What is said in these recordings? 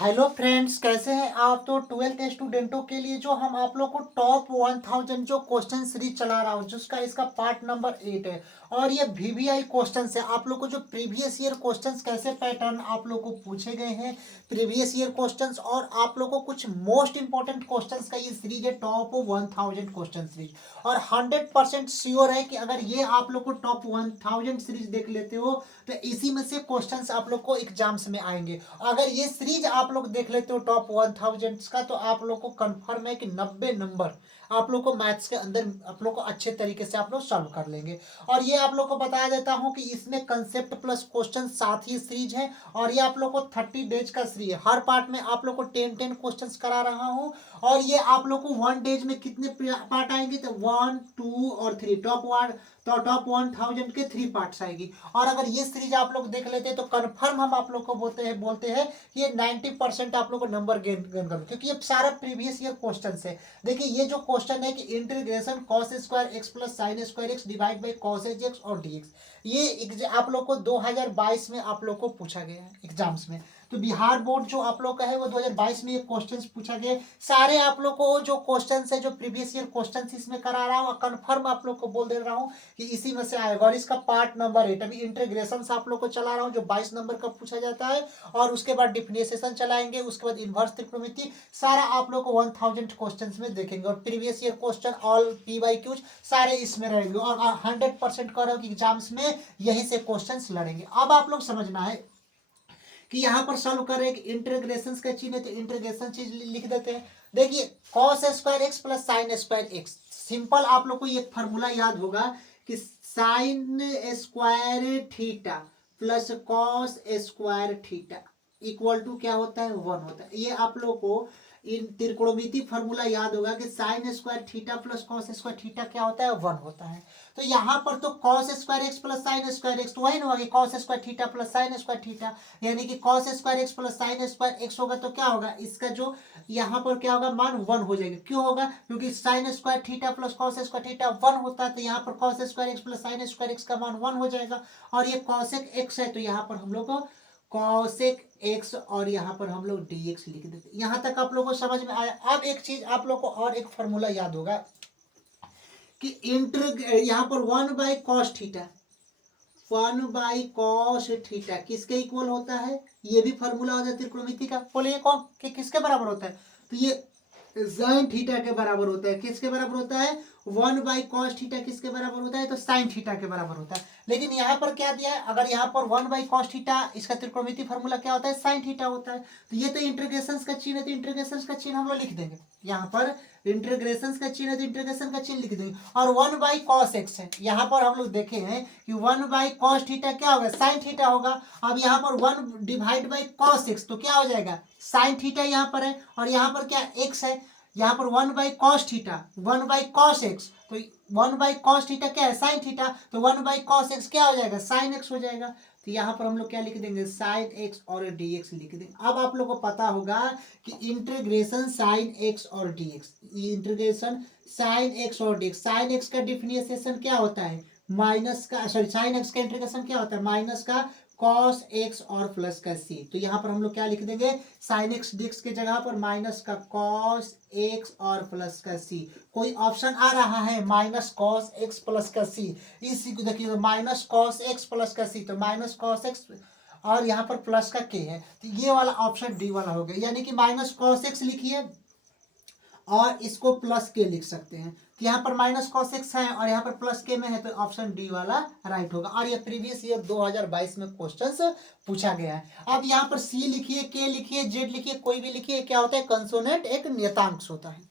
Hello friends, कैसे हैं आप। तो 12th स्टूडेंटों के लिए जो हम आप लोग को टॉप 1000 जो क्वेश्चन सीरीज चला रहा हूँ, जिसका इसका पार्ट नंबर 8 है। और ये वीवीआई क्वेश्चन है। आप लोग को जो प्रीवियस ईयर क्वेश्चंस कैसे पैटर्न आप लोग को पूछे गए हैं, प्रीवियस ईयर क्वेश्चंस, और आप लोग को कुछ मोस्ट इंपॉर्टेंट क्वेश्चंस का ये सीरीज है, टॉप 1000 क्वेश्चन सीरीज। और 100% श्योर है कि अगर ये आप लोग को टॉप 1000 सीरीज देख लेते हो तो इसी में से क्वेश्चंस आप लोग को एग्जाम्स में आएंगे। अगर ये सीरीज आप लोग देख लेते हो टॉप 1000 का, तो आप लोग को कंफर्म है कि 90 नंबर आप लोग को मैथ्स के अंदर आप लोग को अच्छे तरीके से आप लोग सॉल्व कर लेंगे। और ये आप लोग को बता देता हूं कि इसमें कंसेप्ट प्लस क्वेश्चन साथ ही सीरीज है। और ये आप लोग को 30 डेज का सीरीज है। हर पार्ट में आप लोग को 10 क्वेश्चन करा रहा हूं। और ये आप लोग को 1 डेज में कितने पार्ट आएंगे, तो 1, 2 और 3 टॉप 1000 के 3 पार्ट्स आएगी। और अगर ये सीरीज आप लोग देख लेते हैं तो कंफर्म हम आप लोग को बोलते हैं कि ये 90% आप लोग को नंबर गेन कर, क्योंकि ये सारा प्रीवियस ईयर क्वेश्चन है। देखिए ये जो क्वेश्चन है कि integration cos square x plus sine square x divide by cos x और डी एक्स, ये आप लोग को 2022 में आप लोग को पूछा गया है एग्जाम्स में। तो बिहार बोर्ड जो आप लोग का है वो 2022 में ये क्वेश्चंस पूछा गया। सारे आप लोग को जो क्वेश्चंस है, जो प्रीवियस ईयर क्वेश्चंस इसमें करा रहा हूँ, कंफर्म आप लोग को बोल दे रहा हूँ कि इसी में से आएगा। और इसका पार्ट नंबर 8 अभी इंटीग्रेशन आप लोग को चला रहा हूँ, जो 22 नंबर का पूछा जाता है। और उसके बाद डिफरेंशिएशन चलाएंगे, उसके बाद इनवर्स त्रिकोणमिति, सारा आप लोग को 1000 क्वेश्चंस में देखेंगे। और previous year question all PYQs सारे इसमें रहेंगे। और 100% कह रहा हूँ कि एग्जाम्स में यही से क्वेश्चन लड़ेंगे। अब आप लोग समझना है कि यहाँ पर सॉल्व करें कि इंटीग्रेशन का चिन्ह है, तो इंटीग्रेशन चीज लिख देते हैं। देखिए cos square x plus sine square x, simple आप लोग को ये फॉर्मूला याद होगा कि sine square theta plus cos square theta equal to क्या होता है, 1 होता है। ये आप लोग को इन त्रिकोणमिति फॉर्मूला याद होगा कि sine square theta plus cos square theta क्या होता है, 1 होता है। तो यहाँ पर तो cos square x plus sine square x तो वही ना होगा, cos square theta plus sine square theta, यानी कि cos square x plus sine square x होगा। तो क्या होगा, इसका जो यहाँ पर क्या होगा, मान 1 हो जाएगा। क्यों होगा, क्योंकि sign square theta plus cos square theta 1 होता है। तो यहाँ पर cos square x plus sine square x का मान 1 हो जाएगा। और ये cosec एक्स है, तो यहाँ पर हम लोग को cosec एक्स और यहाँ पर हम लोग dx लिख देते। यहाँ तक आप लोग को समझ में आया। अब एक चीज आप लोग को और एक फॉर्मूला याद होगा कि इंटर यहाँ पर 1/cos थीटा 1/cos थीटा किसके इक्वल होता है, ये भी फॉर्मूला होता है त्रिकोणमिति का। बोले कौन कि किसके बराबर होता है, तो ये साइन थीटा के बराबर होता है। किसके बराबर होता है, 1/cos थीटा किसके बराबर होता है, तो साइन थीटा के बराबर होता है। लेकिन यहाँ पर क्या दिया है, अगर यहाँ पर 1/cos थीटा, इसका त्रिकोणमिति फॉर्मूला क्या होता है, साइन थीटा होता है। तो ये तो इंटीग्रेशन का चिन्ह है, तो इंटीग्रेशन का चिन्ह हम लोग लिख देंगे यहाँ पर। इंटीग्रेशन का चिन्ह है तो इंटीग्रेशन का चिन्ह लिख देंगे। और 1/cos एक्स है, यहाँ पर हम लोग देखे हैं कि 1/cos थीटा क्या होगा, साइन थीटा होगा। अब यहाँ पर 1/cos एक्स तो क्या हो जाएगा, साइन थीटा यहाँ पर है। और यहाँ पर क्या एक्स है, यहाँ पर 1/cos थीटा 1/cos एक्स, तो 1/cos थीटा क्या है, साइन थीटा। तो 1/cos एक्स क्या हो जाएगा, साइन एक्स हो जाएगा। तो यहाँ पर हम लोग क्या लिख देंगे, साइन एक्स और dx लिख देंगे। अब आप लोग को पता होगा कि इंटीग्रेशन साइन एक्स और dx, इंटीग्रेशन साइन एक्स और dx, साइन एक्स का डिफरेंशिएशन क्या होता है, माइनस का, सॉरी साइन एक्स का इंटीग्रेशन क्या होता है, माइनस का cos x और प्लस का c। तो यहाँ पर हम लोग क्या लिख देंगे, साइन एक्स dx के जगह पर माइनस का cos x और प्लस का c। कोई ऑप्शन आ रहा है माइनस cos x प्लस का c, इसी को देखिए माइनस cos x प्लस का c, तो माइनस cos x और यहाँ पर प्लस का k है। तो ये वाला ऑप्शन डी वाला हो गया, यानी कि माइनस cos x लिखिए और इसको प्लस के लिख सकते हैं। तो यहाँ पर माइनस कॉस एक्स है और यहाँ पर प्लस के में है, तो ऑप्शन डी वाला राइट होगा। और ये प्रीवियस ईयर 2022 में क्वेश्चंस पूछा गया है। अब यहाँ पर सी लिखिए, के लिखिए, जेड लिखिए, कोई भी लिखिए, क्या होता है, कंसोनेंट एक नियतांक होता है।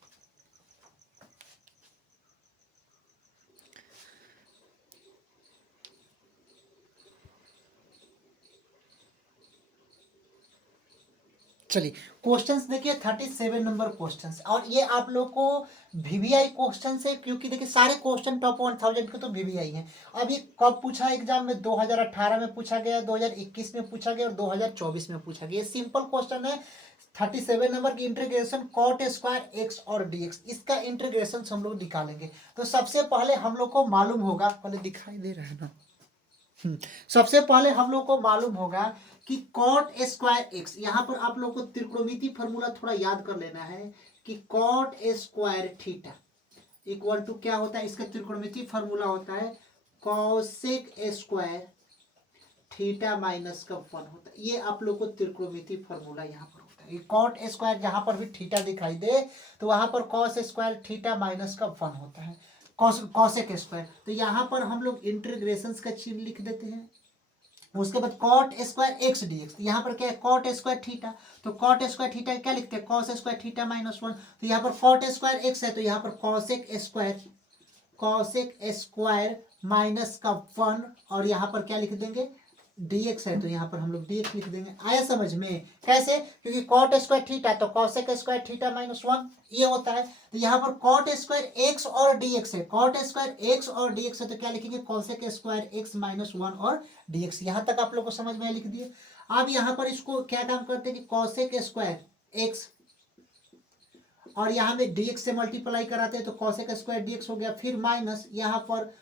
चलिए क्वेश्चंस देखिए 37 नंबर क्वेश्चंस, और ये आप लोग को वीवीआई क्वेश्चन है, क्योंकि देखिए सारे क्वेश्चन टॉप 1000 के तो वीवीआई हैं। अब ये कब पूछा एग्जाम में, 2018 में पूछा गया, 2021 में पूछा गया और 2024 में पूछा गया। ये सिंपल क्वेश्चन है 37 नंबर की, इंटीग्रेशन कॉट स्क्वायर एक्स और डीएक्स, इसका इंटीग्रेशन हम लोग निकालेंगे। तो सबसे पहले हम लोग को मालूम होगा, पहले दिखाई दे रहा है ना, सबसे पहले हम लोग को मालूम होगा कि कॉट स्क्वायर एक्स, यहाँ पर आप लोग को त्रिकोणमिति फॉर्मूला थोड़ा याद कर लेना है कि cot square theta equal to क्या होता है, इसका त्रिकोणमिति फॉर्मूला होता है कॉसेक स्क्वायर थीटा माइनस का 1 होता है। ये आप लोग को त्रिकोणमिति फॉर्मूला यहाँ पर होता है। कॉट स्क्वायर जहाँ पर भी थीटा दिखाई दे तो वहां पर कॉस स्क्वायर थीटा माइनस का 1 होता है, कॉसेक स्क्वायर। तो यहाँ पर हम लोग इंटीग्रेशन का चिन्ह लिख देते हैं। उसके बाद cot square x d x, यहाँ पर क्या है कॉट स्क्वायर थीटा, तो कॉट स्क्वायर थीटा क्या लिखते हैं कॉस स्क्वायर थीटा माइनस 1। तो यहाँ पर कॉट स्क्वायर एक्स है तो यहाँ पर कॉसेक स्क्वायर माइनस का 1, और यहाँ पर क्या लिख देंगे dx है तो यहाँ पर हम लोग dx लिख देंगे। आया समझ में कैसे, क्योंकि कॉट स्क्वायर थीटा तो कॉसेक स्क्वायर थीटा माइनस 1 ये होता है। तो यहाँ पर कॉट स्क्वायर एक्स और dx है, कॉट स्क्वायर एक्स और dx है तो क्या लिखेंगे कॉसेक स्क्वायर एक्स माइनस 1 और dx। यहाँ तक आप लोग को समझ में लिख दिए। अब यहाँ पर इसको क्या काम करते हैं कि कॉसेक स्क्वायर एक्स और यहाँ में dx से मल्टीप्लाई कराते हैं तो कॉसेक स्क्वायर dx हो गया, फिर माइनस यहाँ पर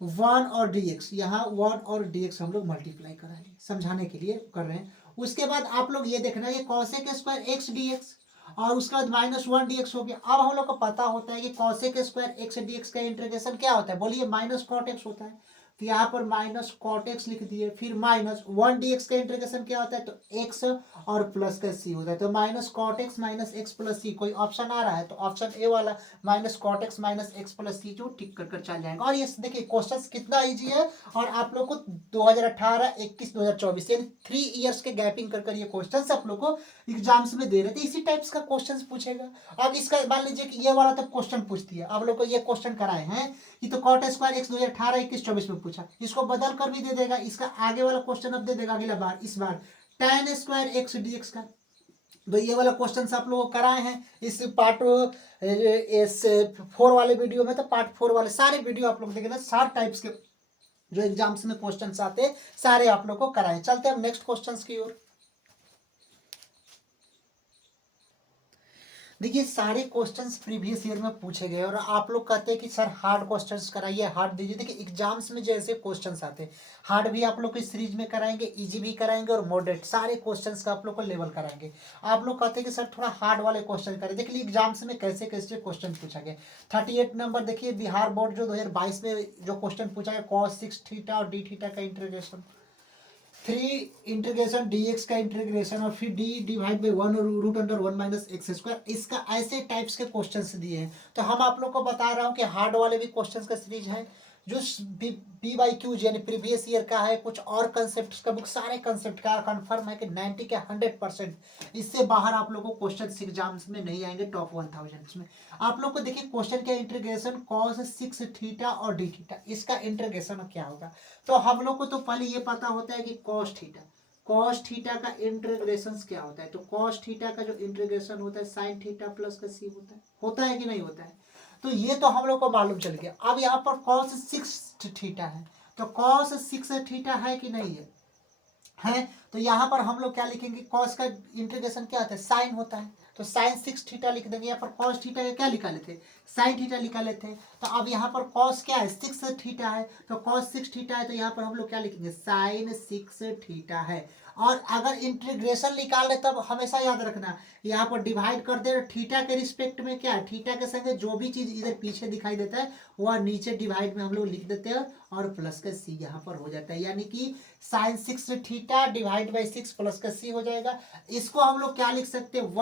1 और dx, यहाँ 1 और dx हम लोग मल्टीप्लाई कराएंगे, समझाने के लिए कर रहे हैं। उसके बाद आप लोग ये देखना है कॉसेक स्क्वायर एक्स dx और उसके बाद माइनस 1 dx हो गया। अब हम लोग को पता होता है कि कॉसेक स्क्वायर एक्स dx का इंटीग्रेशन क्या होता है, बोलिए माइनस कॉट एक्स होता है। तो यहाँ पर माइनस कॉट एक्स लिख दिए, फिर माइनस 1 dx का इंटीग्रेशन क्या होता है तो एक्स और प्लस का सी होता है। तो minus cot X minus X plus C, कोई ऑप्शन आ रहा है तो ऑप्शन ए वाला minus cot X minus X plus C जो टिक कर कर चल जाएगा। और ये देखिए क्वेश्चन कितना इजी है, और आप लोग को 2018, 21, 2024 यानी 3 इयर्स के गैपिंग कर कर ये क्वेश्चन आप लोग को एग्जाम्स में दे रहे थे, इसी टाइप्स का क्वेश्चन पूछेगा। अब इसका मान लीजिए कि ये वाला तो क्वेश्चन पूछती है, आप लोग को ये क्वेश्चन कराए हैं कि तो कॉट स्क्वायर एक्स 2018, 21, 24 में पूछा, इसको बदल कर भी दे देगा। इसका आगे वाला क्वेश्चन अब दे देगा अगला बार, इस बार tan स्क्वायर एक्स dx का। तो ये वाला क्वेश्चन आप लोगों को कराए हैं इस पार्ट 4 वाले वीडियो में। तो पार्ट 4 वाले सारे वीडियो आप लोग देखें, सारे टाइप्स के जो एग्जाम्स में क्वेश्चंस आते हैं सारे आप लोग को कराए। चलते हैं नेक्स्ट क्वेश्चंस की ओर। देखिए सारे क्वेश्चंस प्रीवियस ईयर में पूछे गए और आप लोग कहते हैं कि सर हार्ड क्वेश्चंस कराइए, हार्ड दीजिए। देखिए एग्जाम्स में जैसे क्वेश्चंस आते हैं हार्ड भी आप लोग को इस सीरीज में कराएंगे, इजी भी कराएंगे और मॉडरेट, सारे क्वेश्चंस का आप लोग को लेवल कराएंगे। आप लोग कहते हैं कि सर थोड़ा हार्ड वाले क्वेश्चन करें। देखिए एग्जाम्स में कैसे कैसे क्वेश्चन पूछा गया। 38 नंबर देखिए बिहार बोर्ड जो 2022 में जो क्वेश्चन पूछा गया कॉस 6 थीटा और डी थीटा का इंटीग्रेशन, 3 इंटीग्रेशन dx का इंटीग्रेशन और फिर d divide by 1 root under 1 minus x square, इसका ऐसे टाइप्स के क्वेश्चंस दिए हैं। तो हम आप लोग को बता रहा हूँ कि हार्ड वाले भी क्वेश्चंस का सीरीज है जो PYQ यानी प्रीवियस ईयर का है, कुछ और कंसेप्ट का बुक, सारे कंसेप्ट का कंफर्म है कि 90 के 100% इससे बाहर आप लोग को क्वेश्चन एग्जाम्स में नहीं आएंगे टॉप 1000 में। आप लोग को देखिए क्वेश्चन क्या इंटीग्रेशन कॉस 6 थीटा और डी थीटा, इसका इंटीग्रेशन क्या होगा। तो हम लोग को तो पहले ये पता होता है कि कॉस थीटा का इंटीग्रेशन क्या होता है। तो कॉस थीटा का जो इंटीग्रेशन होता है साइन थीटा प्लस का सी होता है कि नहीं होता है। तो ये तो हम लोग को मालूम चल गया। अब यहाँ पर कॉस 6 थीटा है, तो कॉस 6 थीटा है कि नहीं है। तो यहाँ पर हम लोग क्या लिखेंगे, कॉस का इंटीग्रेशन क्या होता है साइन होता है, तो साइन 6 थीटा लिख देंगे। यहाँ पर कॉस थीटा का क्या लिखा लेते हैं साइन थीटा लिखा लेते हैं। तो अब यहाँ पर कॉस क्या है 6 थीटा है, तो कॉस 6 थीटा है तो यहाँ पर हम लोग क्या लिखेंगे साइन 6 थीटा है। और अगर इंटीग्रेशन निकाल ले तब हमेशा याद रखना यहाँ पर डिवाइड कर दे थीटा के रिस्पेक्ट में क्या है, थीटा के संगे जो भी चीज इधर पीछे दिखाई देता है वह नीचे डिवाइड में हम लोग लिख देते हैं और प्लस का सी यहाँ पर हो जाता है, यानी कि sine 6 theta divide by 6 plus का सी हो जाएगा। इसको हम लोग क्या लिख सकते हैं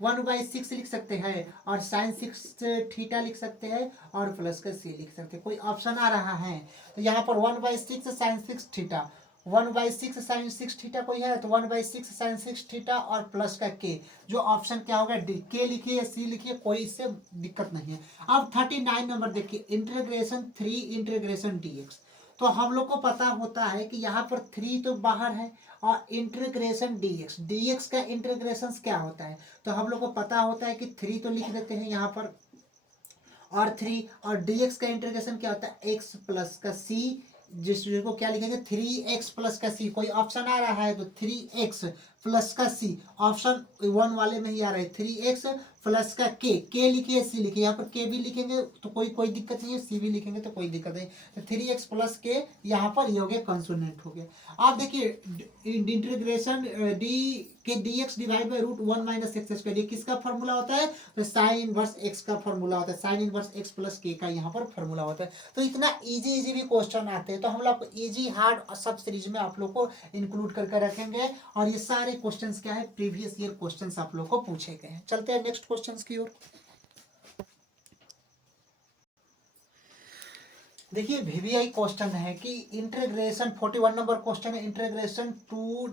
1/6 लिख सकते हैं और साइन 6 थीटा लिख सकते हैं और प्लस का सी लिख सकते हैं। कोई ऑप्शन आ रहा है तो यहाँ पर 1/6 साइन 6 थीटा, 1/6 साइन 6 थीटा कोई है तो 1/6 साइन 6 थीटा और प्लस का के, जो ऑप्शन क्या होगा डी, के लिखिए या सी लिखिए, कोई इससे दिक्कत नहीं है। अब 39 नंबर देखिए इंटीग्रेशन 3 इंटीग्रेशन dx। तो हम लोग को पता होता है कि यहाँ पर 3 तो बाहर है और इंटीग्रेशन dx का इंटीग्रेशन क्या होता है। तो हम लोग को पता होता है कि 3 तो लिख देते हैं यहाँ पर और 3 और dx का इंटीग्रेशन क्या होता है x प्लस का c, जिसको क्या लिखेंगे 3x प्लस का सी। कोई ऑप्शन आ रहा है तो 3x प्लस का सी, ऑप्शन 1 वाले में ही आ रहा है 3x प्लस का के लिखिए सी लिखिए, यहाँ पर के भी लिखेंगे तो कोई दिक्कत नहीं है, सी भी लिखेंगे तो कोई दिक्कत नहीं। तो 3x प्लस के यहाँ पर ये हो गया कंसोनेंट हो गया। आप देखिए इंटीग्रेशन डी के dx divide by root 1 minus x square, ये किसका फॉर्मूला होता है? तो साइन इनवर्स x का फॉर्मूला होता है, साइन इनवर्स x प्लस के का यहाँ पर फॉर्मूला होता है। तो इतना इजी भी क्वेश्चन आते हैं, तो हम लोग इजी हार्ड सब सीरीज में आप लोग को इंक्लूड करके रखेंगे। और ये सारे क्वेश्चंस क्या है, प्रीवियस ईयर क्वेश्चंस आप लोग को पूछे गए हैं। चलते हैं नेक्स्ट क्वेश्चंस की ओर। देखिए वीवीआई क्वेश्चन है कि इंटीग्रेशन 41 नंबर क्वेश्चन है, integration 2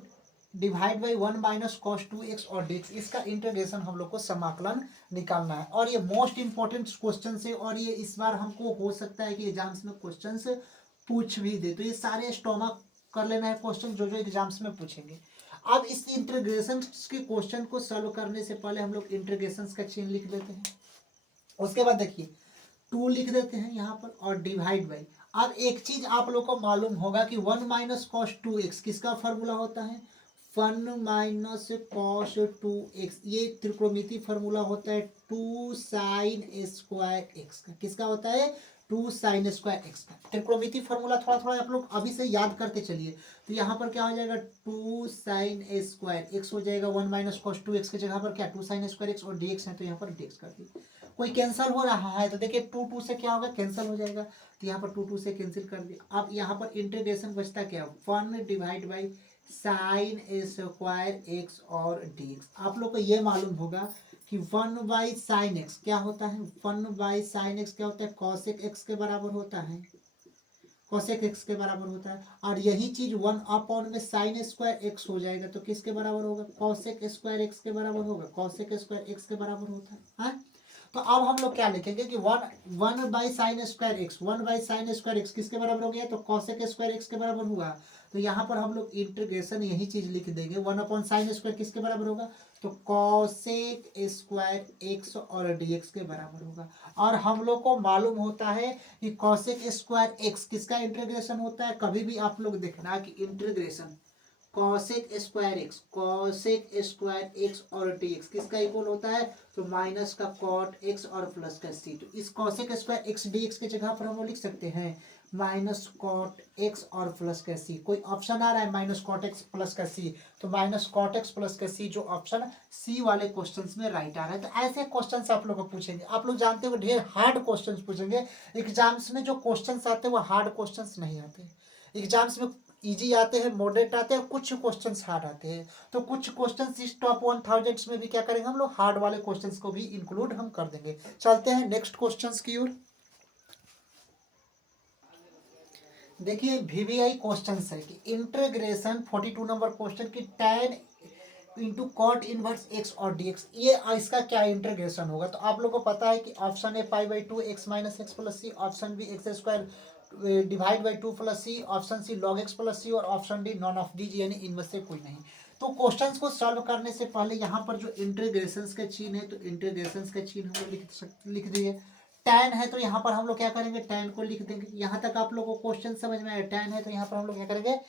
divide by 1 minus cos 2x और dx, इसका इंटीग्रेशन हम लोग को समाकलन निकालना है। और ये मोस्ट इंपॉर्टेंट क्वेश्चन है, और ये इस बार हमको हो सकता है कि एग्जाम्स में क्वेश्चन पूछ भी दे, तो ये सारे स्टोमक कर लेना है क्वेश्चन जो जो एग्जाम्स में पूछेंगे। अब इस इंटीग्रेशन के क्वेश्चन को सॉल्व करने से पहले हम लोग इंटीग्रेशन का चिन्ह लिख देते हैं। उसके बाद देखिए 2 लिख देते हैं यहाँ पर और डिवाइड बाई। अब एक चीज आप लोग को मालूम होगा कि 1 माइनस कॉस 2x किसका फॉर्मूला होता है? 1 माइनस कॉस 2x, ये त्रिकोणमिति फॉर्मूला होता है 2 साइन स्क्वायर एक्स का। किसका होता है? 2 साइन स्क्वायर एक्स का त्रिकोणमिति फॉर्मूला। थोड़ा थोड़ा आप लोग अभी से याद करते चलिए। तो यहाँ पर क्या हो जाएगा? 2 साइन स्क्वायर एक्स हो जाएगा, 1 माइनस कॉस 2x की जगह पर क्या 2 साइन स्क्वायर एक्स और dx है, तो यहाँ पर dx कर दिए। कोई कैंसिल हो रहा है तो देखिए 2 से क्या होगा? कैंसिल हो जाएगा, तो यहाँ पर 2 से कैंसिल कर दिया। अब यहाँ पर इंटीग्रेशन बचता क्या? 1 divide by sine square x और dx। आप लोग को ये मालूम होगा कि 1 बाई साइन एक्स क्या होता है? 1 बाई साइन एक्स क्या होता है? कॉसेक एक्स के बराबर होता है, कॉसेक एक्स के बराबर होता है। और यही चीज 1 अपॉन में साइन स्क्वायर एक्स हो जाएगा, तो किसके बराबर होगा? कॉसेक स्क्वायर एक्स के बराबर होगा, कॉसेक स्क्वायर एक्स के बराबर होता है, हाँ? तो अब हम लोग क्या लिखेंगे कि 1 by sine square x, 1 by sine square x किसके बराबर हो गया? तो कॉसेक स्क्वायर एक्स के बराबर हुआ। तो यहाँ पर हम लोग इंटीग्रेशन यही चीज लिख देंगे, 1 अपॉन साइन स्क्वायर किसके बराबर होगा? तो कॉसेक स्क्वायर एक्स और dx के बराबर होगा। और हम लोग को मालूम होता है कि कॉसेक स्क्वायर एक्स किसका इंटीग्रेशन होता है? कभी भी आप लोग देखना कि integration cosec square x, cosec square x और dx किसका इक्वल होता है? तो माइनस का कॉट एक्स और प्लस का सी। तो इस कॉसेक स्क्वायर एक्स dx की जगह पर हम लिख सकते हैं माइनस कॉट एक्स और प्लस का सी। कोई ऑप्शन आ रहा है माइनस कॉट एक्स प्लस का सी, तो माइनस कॉट एक्स प्लस का सी जो ऑप्शन सी वाले क्वेश्चंस में राइट आ रहा है। तो ऐसे क्वेश्चंस आप लोग को पूछेंगे। आप लोग जानते हो ढेर हार्ड क्वेश्चंस पूछेंगे एग्जाम्स में। जो क्वेश्चंस आते हैं वो हार्ड क्वेश्चंस नहीं आते एग्जाम्स में, इजी आते हैं, मॉडरेट आते हैं, कुछ क्वेश्चंस हार्ड आते हैं। तो कुछ क्वेश्चंस इस टॉप 1000 में भी क्या करेंगे हम लोग, हार्ड वाले क्वेश्चंस को भी इंक्लूड हम कर देंगे। चलते हैं नेक्स्ट क्वेश्चंस की ओर। देखिए वीवीआई क्वेश्चन है कि इंटीग्रेशन 42 नंबर क्वेश्चन की tan into cot inverse x और dx, ये इसका क्या इंटीग्रेशन होगा? तो आप लोगों को पता है कि option A pi by 2 X minus X plus C, option B X square divide by 2 plus C, option C log X plus C और option D none of these, यानी इनमें से कोई नहीं। तो क्वेश्चंस को सॉल्व करने से पहले यहाँ पर जो इंटीग्रेशन का चिन्ह है, तो इंटीग्रेशन का चिन्ह हम लोग लिख दिए। tan है तो यहाँ पर हम लोग क्या करेंगे? tan को लिख देंगे। यहाँ तक आप लोगों को क्वेश्चन समझ में आया? tan है तो यहाँ पर हम लोग क्या करेंगे?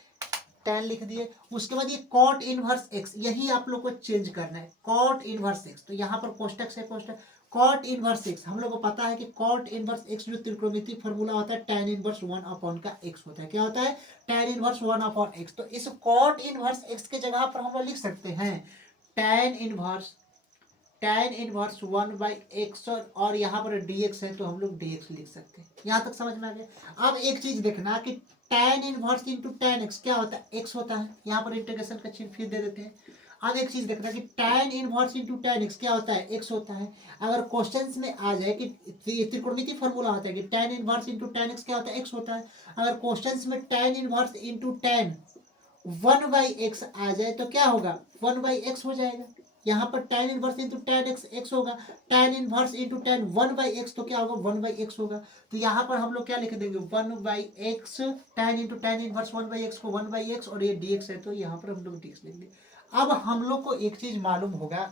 tan लिख दिए। उसके बाद ये cot इनवर्स x, यही आप लोग को चेंज करना है, cot इनवर्स x। तो यहाँ पर कोष्टक से कोष्टक cot इनवर्स x, हम लोग को पता है कि cot इनवर्स x जो त्रिकोणमिति फॉर्मूला होता है tan इनवर्स 1 अपॉन का x होता है। क्या होता है? tan inverse 1 upon x। तो इस cot इनवर्स x के जगह पर हम लोग लिख सकते हैं tan इनवर्स 1 बाई एक्स, और यहाँ पर dx है तो हम लोग dx लिख सकते हैं। यहाँ तक समझ में आ गया? अब एक चीज देखना कि tan inverse into tan x क्या होता है? x होता है। यहाँ पर इंटीग्रेशन का चिन्ह फिर दे देते हैं। अब एक चीज देखना कि tan inverse into tan x क्या होता है? x होता है। अगर क्वेश्चंस में आ जाए कि त्रिकोणमिति फॉर्मूला होता है कि tan inverse into tan x क्या होता है? x होता है। अगर क्वेश्चंस में tan inverse into tan 1 by X आ जाए तो क्या होगा? 1 बाई एक्स हो जाएगा। यहाँ पर tan inverse into tan x x होगा, tan inverse into tan 1 by x तो क्या होगा? 1 बाई एक्स होगा। तो यहाँ पर हम लोग क्या लिख देंगे? 1 by x, tan into tan inverse 1 by x को 1 बाई एक्स, और ये dx है तो यहाँ पर हम लोग dx लिख देंगे। अब हम लोग को एक चीज मालूम होगा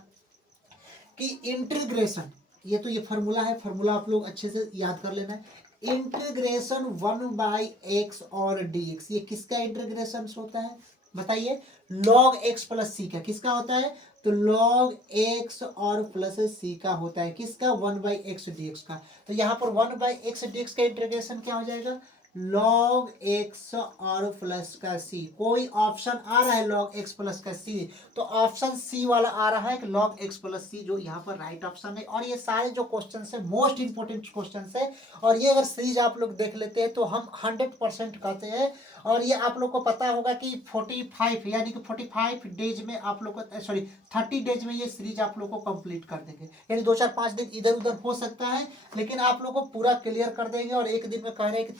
कि इंटीग्रेशन, ये तो ये फॉर्मूला है, फॉर्मूला आप लोग अच्छे से याद कर लेना है। इंटीग्रेशन 1 बाई एक्स और dx, ये किसका इंटीग्रेशन होता है? बताइए log x प्लस सी का किसका होता है, तो log x और प्लस सी का होता है, किसका, 1/x dx का। तो यहाँ पर 1/x dx का इंटीग्रेशन क्या हो जाएगा, log x और प्लस का c। कोई ऑप्शन आ रहा है log x प्लस का c, तो ऑप्शन सी वाला आ रहा है कि log x प्लस सी, जो यहाँ पर राइट ऑप्शन है। और ये सारे जो क्वेश्चन है मोस्ट इंपोर्टेंट क्वेश्चन है, और ये अगर सीरीज आप लोग देख लेते हैं तो हम 100% कहते हैं। और ये आप लोग को पता होगा कि 45 यानी कि 45 डेज में आप लोग को, सॉरी 30 डेज में ये सीरीज आप लोग को कंप्लीट कर देंगे। यानी 2 4 5 दिन इधर उधर हो सकता है, लेकिन आप लोग को पूरा क्लियर कर देंगे। और एक दिन में कह रहे हैं कि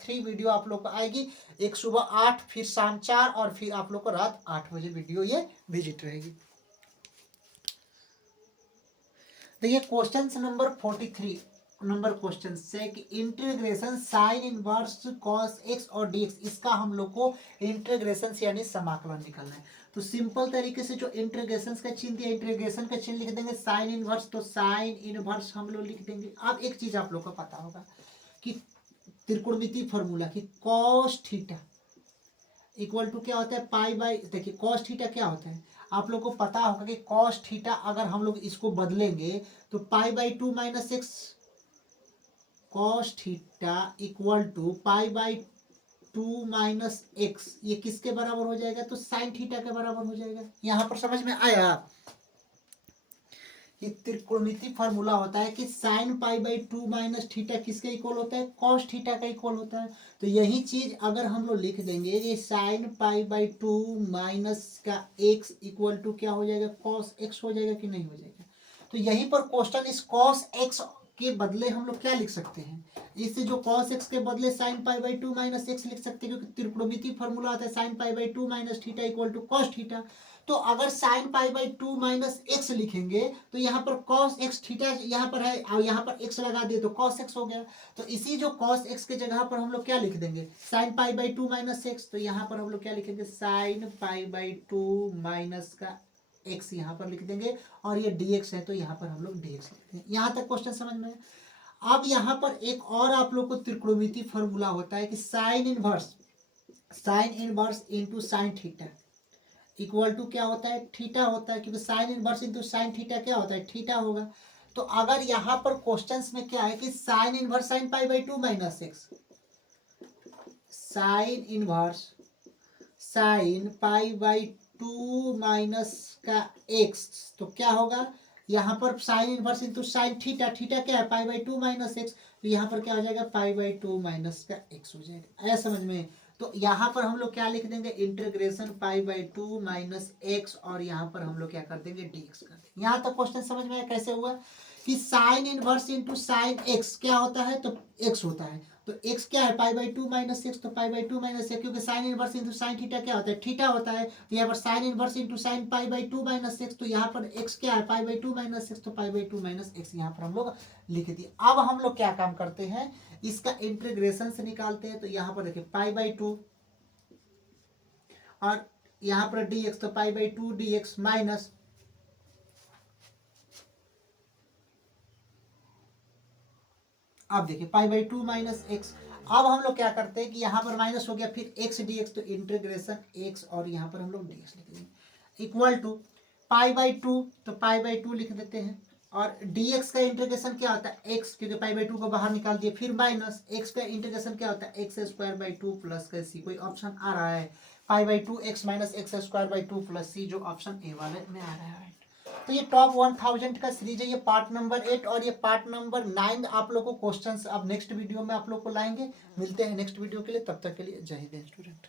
थ्री वीडियो आप लोग को आएगी, एक सुबह 8, फिर शाम 4, और फिर आप लोग को रात 8 बजे वीडियो ये विजिट रहेगी। देखिए क्वेश्चन नंबर 43 नंबर क्वेश्चन से कि integration sine inverse cos x और डी एक्स, इसका हम लोग को इंटीग्रेशन यानी समाकलन निकालना है। तो सिंपल तरीके से जो इंटीग्रेशन का चिन्ह दिया, इंटीग्रेशन का चिन्ह लिख देंगे साइन इनवर्स, तो साइन इनवर्स हम लोग लिख देंगे। अब एक चीज आप लोग को पता होगा कि त्रिकोणमितीय फॉर्मूला कि कॉस थीटा इक्वल टू क्या होता है, पाई बाई, देखिए कॉस थीटा क्या होता है, आप लोग को पता होगा कि कॉस थीटा अगर हम लोग इसको बदलेंगे तो pi by 2 minus x, cos theta equal to pi by 2 minus x, ये किसके बराबर हो जाएगा, तो साइन थीटा के बराबर हो जाएगा। यहां पर समझ में आया, ये त्रिकोणमितीय फॉर्मूला होता है कि sine pi by 2 minus theta किसके इक्वल होता है, कॉस थीटा का इक्वल होता है। तो यही चीज अगर हम लोग लिख देंगे ये साइन पाई बाई 2 माइनस का एक्स इक्वल टू क्या हो जाएगा, कॉस एक्स हो जाएगा कि नहीं हो जाएगा। तो यहीं पर क्वेश्चन इस कॉस एक्स के बदले हम लोग क्या लिख सकते हैं, इससे जो cos x के बदले sin pi by 2 minus x लिख सकते हैं, क्योंकि त्रिकोणमितीय फॉर्मूला आता है sin pi by 2 minus theta equal to cos theta. तो अगर sin pi by 2 minus x लिखेंगे तो यहाँ पर cos x थीटा यहाँ पर है और यहाँ पर x लगा दिए तो cos x हो गया। तो इसी जो cos x के जगह पर हम लोग क्या लिख देंगे, sin pi by 2 minus x, तो यहाँ पर हम लोग क्या लिखेंगे, sin पाई बाई 2 माइनस का x यहाँ पर लिख देंगे, और ये dx है तो यहाँ पर हम लोग dx लिख देंगे। यहाँ तक क्वेश्चन समझ में। अब यहाँ पर एक और आप लोग को त्रिकोणमितीय फॉर्मूला होता है कि sine inverse into sine theta equal to क्या होता है, थीटा होता है, क्योंकि sine inverse into sine theta क्या होता है, थीटा होगा। तो अगर यहाँ पर क्वेश्चंस में क्या है कि sine inverse sine pi by 2 minus x, sine inverse sine pi by 2 minus का एक्स, तो क्या होगा, यहाँ पर sign inverse into sine theta, theta क्या है, पाई बाई 2 माइनस एक्स, तो यहाँ पर क्या हो जाएगा, पाई बाई 2 माइनस का एक्स हो जाएगा। आया समझ में। तो यहाँ पर हम लोग क्या लिख देंगे, integration pi by 2 minus x, और यहाँ पर हम लोग क्या कर देंगे, डीएक्स कर देंगे। यहाँ तक क्वेश्चन समझ में आया कैसे हुआ कि sine inverse into sine x क्या होता है, तो एक्स होता है, तो एक्स क्या है, पाई बाई 2 माइनस एक्स, तो पाई बाई 2 माइनस एक्स, क्योंकि sine inverse into sine theta क्या होता है, थीटा होता है। तो यहाँ पर sign inverse into sine pi by 2 minus x, तो यहाँ पर एक्स क्या है, पाई बाई 2 माइनस एक्स, तो पाई बाई 2 माइनस एक्स यहाँ पर हम लोग लिख दिए। अब हम लोग क्या काम करते हैं, इसका इंटीग्रेशन से निकालते हैं। तो यहाँ पर देखिए पाई बाई 2 और यहाँ पर dx, तो पाई बाई 2 dx माइनस अब देखिए पाई बाई 2 माइनस एक्स। अब हम लोग क्या करते हैं कि यहाँ पर माइनस हो गया, फिर एक्स डी एक्स, तो इंटीग्रेशन एक्स और यहाँ पर हम लोग डी एक्स लिख देंगे इक्वल टू पाई बाई 2, तो पाई बाई 2 लिख देते हैं, और dx का इंटीग्रेशन क्या होता है x, क्योंकि पाई बाई 2 को बाहर निकाल दिए, फिर माइनस x का इंटीग्रेशन क्या होता है एक्स स्क्वायर बाई 2 प्लस का सी। कोई ऑप्शन आ रहा है, pi by 2 X minus x square by 2 plus C, जो ऑप्शन ए वाले में आ रहा है। तो ये टॉप 1000 का सीरीज है, ये पार्ट नंबर 8 और ये पार्ट नंबर 9 आप लोग को क्वेश्चंस अब नेक्स्ट वीडियो में आप लोग को लाएंगे। मिलते हैं नेक्स्ट वीडियो के लिए, तब तक के लिए जय हिंद स्टूडेंट।